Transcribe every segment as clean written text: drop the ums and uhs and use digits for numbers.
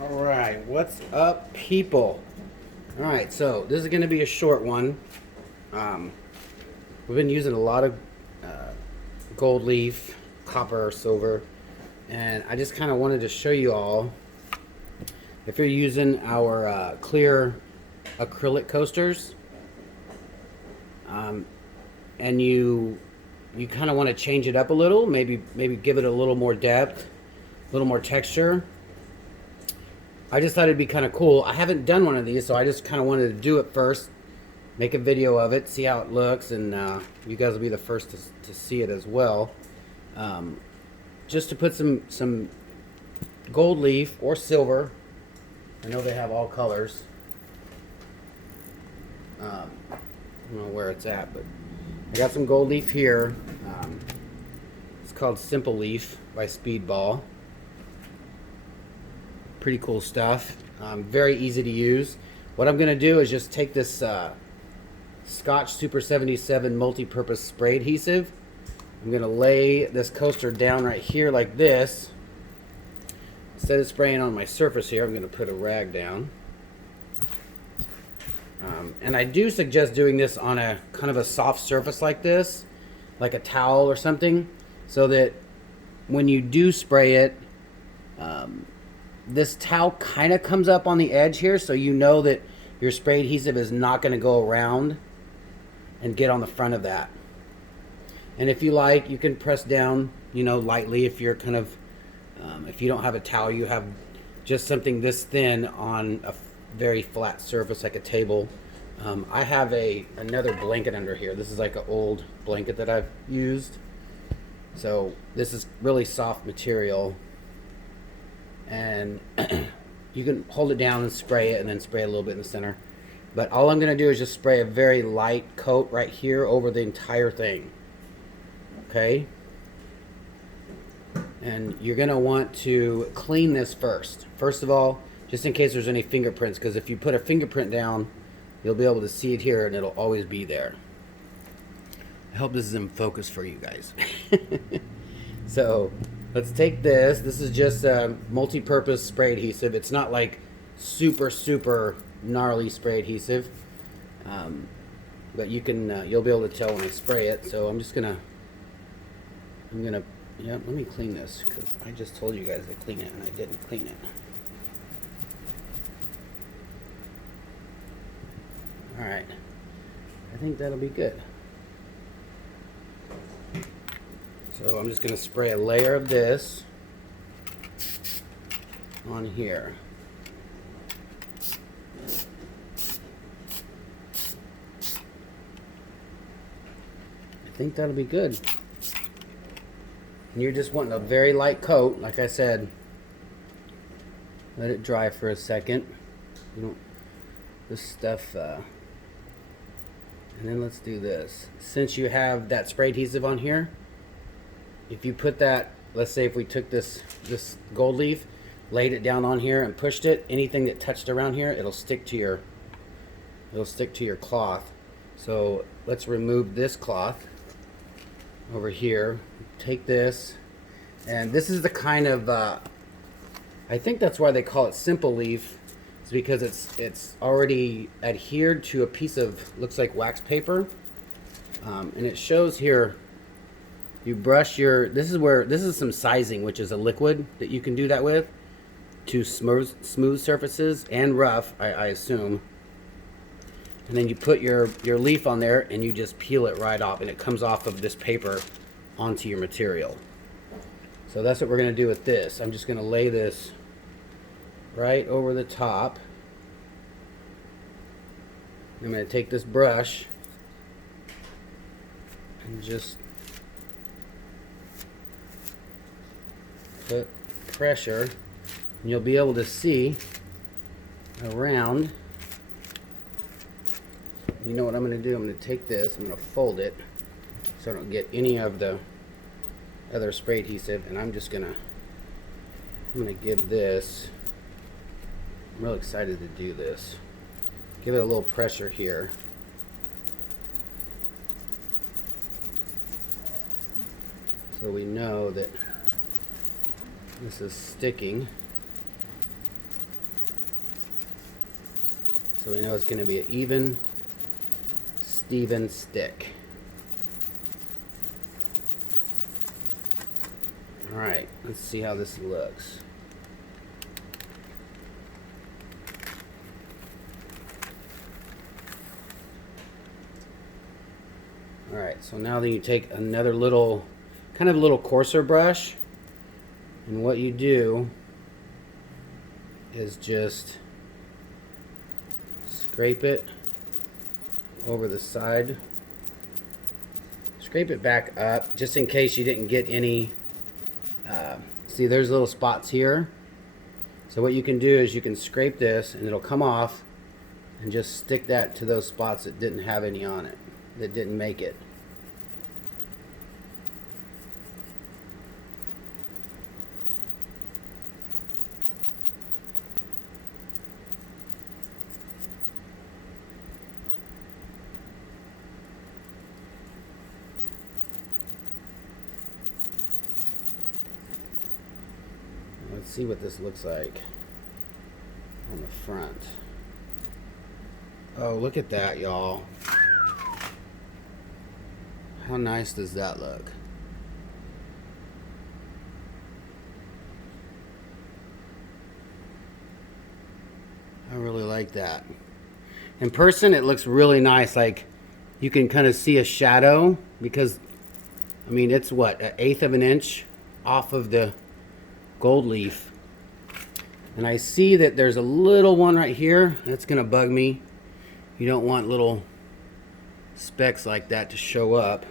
All right, what's up, people? All right, so this is going to be a short one. Um, we've been using a lot of uh, gold leaf, copper, silver, and I just kind of wanted to show you all if you're using our clear acrylic coasters, and you kind of want to change it up a little, maybe give it a little more depth, a little more texture. I just thought it'd be kind of cool. I haven't done one of these, so I just kind of wanted to do it first, make a video of it, see how it looks, and you guys will be the first to see it as well. Just to put some gold leaf or silver. I know they have all colors. I don't know where it's at, but I got some gold leaf here. It's called Simple Leaf by Speedball. Pretty cool stuff. Very easy to use. What I'm going to do is just take this Scotch Super 77 multi-purpose spray adhesive. I'm going to lay this coaster down right here like this. Instead of spraying on my surface here, I'm going to put a rag down. And I do suggest doing this on a kind of a soft surface like this, like a towel or something, so that when you do spray it, this towel kind of comes up on the edge here, so you know that your spray adhesive is not going to go around and get on the front of that. And if you like, you can press down, lightly if you're kind of, if you don't have a towel, you have just something this thin on a very flat surface like a table. I have another blanket under here. This is like an old blanket that I've used. So this is really soft material. And you can hold it down and spray it, and then spray a little bit in the center. But all I'm going to do is just spray a very light coat right here over the entire thing. Okay? And you're going to want to clean this first. First of all, just in case there's any fingerprints, because if you put a fingerprint down, you'll be able to see it here, and it'll always be there. I hope this is in focus for you guys. So let's take this. This is just a multi-purpose spray adhesive. It's not like super gnarly spray adhesive, but you can you'll be able to tell when I spray it. So I'm gonna let me clean this, because I just told you guys to clean it and I didn't clean it. All right, I think that'll be good. So I'm just going to spray a layer of this on here. I think that'll be good. And you're just wanting a very light coat, like I said. Let it dry for a second. This stuff, and then let's do this. Since you have that spray adhesive on here, if you put that, let's say if we took this gold leaf, laid it down on here and pushed it, anything that touched around here, it'll stick to your cloth. So let's remove this cloth over here. Take this, and this is the kind of I think that's why they call it Simple Leaf. It's because it's already adhered to a piece of, looks like wax paper, and it shows here. You brush this is some sizing, which is a liquid that you can do that with to smooth surfaces and rough, I assume. And then you put your leaf on there and you just peel it right off, and it comes off of this paper onto your material. So that's what we're going to do with this. I'm just going to lay this right over the top. I'm going to take this brush and just put pressure, and you'll be able to see around. You know what I'm going to do? I'm going to take this, I'm going to fold it so I don't get any of the other spray adhesive, and I'm going to give this, I'm really excited to do this, give it a little pressure here. So we know that this is sticking. So we know it's going to be an even Steven stick. Alright, let's see how this looks. Alright, so now then you take another little, kind of a little coarser brush, and what you do is just scrape it over the side. Scrape it back up, just in case you didn't get any. See, there's little spots here. So what you can do is you can scrape this and it'll come off, and just stick that to those spots that didn't have any on it, that didn't make it. Let's see what this looks like on the front. Oh, look at that, y'all. How nice does that look? I really like that. In person, it looks really nice. Like, you can kind of see a shadow because, I mean, it's what, 1/8 of an inch off of the gold leaf. And I see that there's a little one right here. That's gonna bug me. You don't want little specks like that to show up.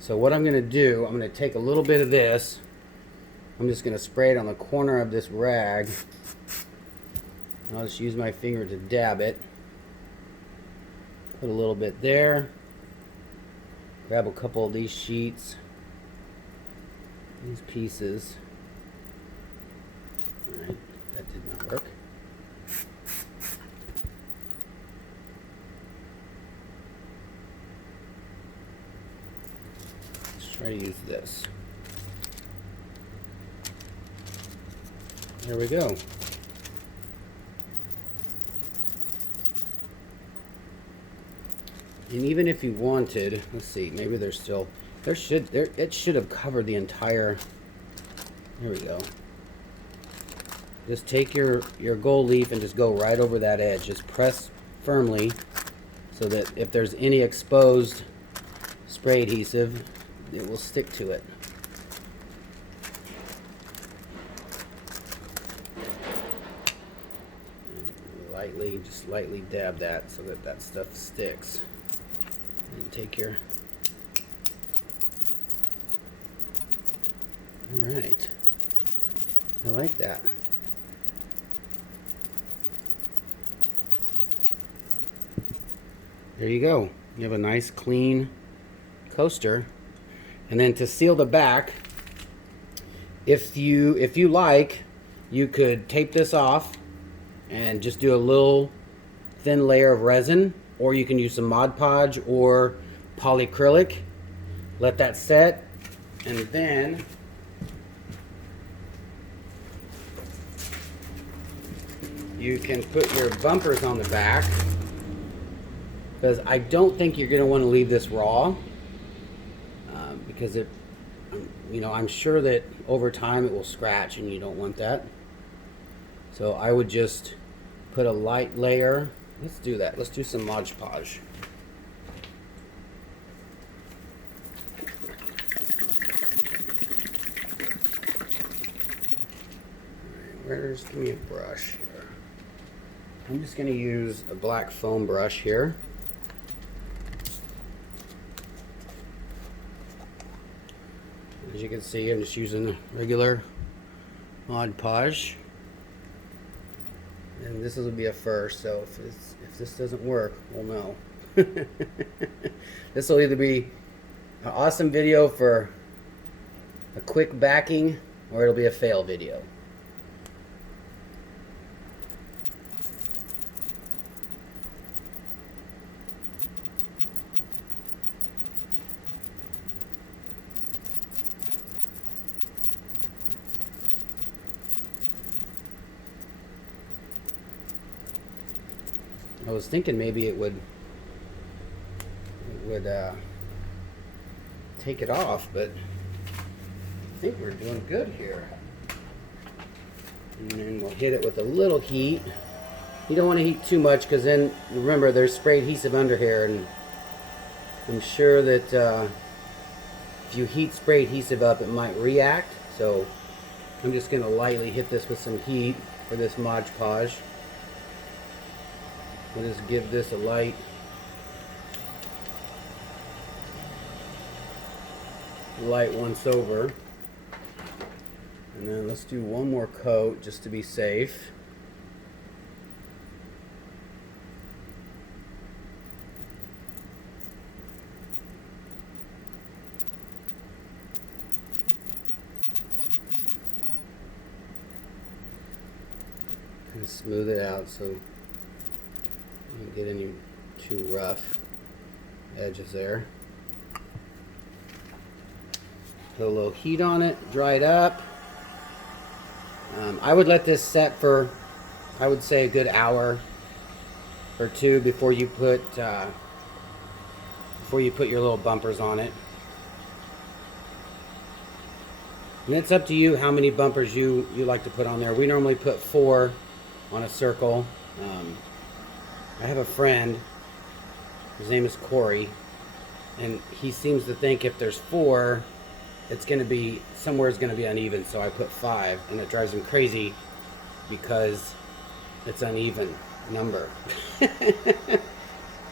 So what I'm gonna do, I'm gonna take a little bit of this. I'm just gonna spray it on the corner of this rag. And I'll just use my finger to dab it. Put a little bit there. Grab a couple of these sheets. These pieces. Alright, that did not work. Let's try to use this. There we go. And even if you wanted, let's see, maybe there's still, it should have covered the entire, there we go. Just take your gold leaf and just go right over that edge. Just press firmly so that if there's any exposed spray adhesive, it will stick to it. And lightly, just lightly dab that so that that stuff sticks. And take your, all right. I like that. There you go. You have a nice clean coaster. And then to seal the back, if you like, you could tape this off and just do a little thin layer of resin, or you can use some Mod Podge or polyacrylic. Let that set, and then you can put your bumpers on the back, because I don't think you're going to want to leave this raw, because it, you know, I'm sure that over time it will scratch, and you don't want that. So I would just put a light layer. Let's do that. Let's do some Mod Podge. Give me a brush here. I'm just going to use a black foam brush here. As you can see, I'm just using regular Mod Podge. And this will be a first, so if this doesn't work, we'll know. This will either be an awesome video for a quick backing, or it'll be a fail video. I was thinking maybe it would take it off, but I think we're doing good here. And then we'll hit it with a little heat. You don't want to heat too much, because then, remember, there's spray adhesive under here, and I'm sure that if you heat spray adhesive up, it might react. So I'm just going to lightly hit this with some heat for this Mod Podge. We'll just give this a light once over. And then let's do one more coat just to be safe. And smooth it out so you don't get any too rough edges there. Put a little heat on it, dry it up. I would let this set for, I would say, a good hour or two before you put your little bumpers on it. And it's up to you how many bumpers you like to put on there. We normally put 4 on a circle. I have a friend, his name is Corey, and he seems to think if there's 4, it's going to be, somewhere is going to be uneven, so I put 5, and it drives him crazy because it's uneven number.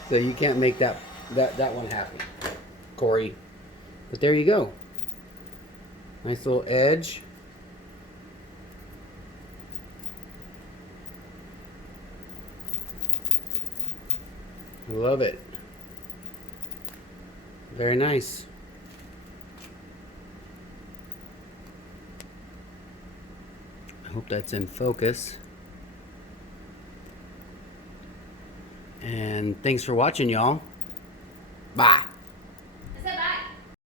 So you can't make that one happy, Corey. But there you go. Nice little edge. Love it. Very nice. I hope that's in focus. And thanks for watching, y'all. Bye.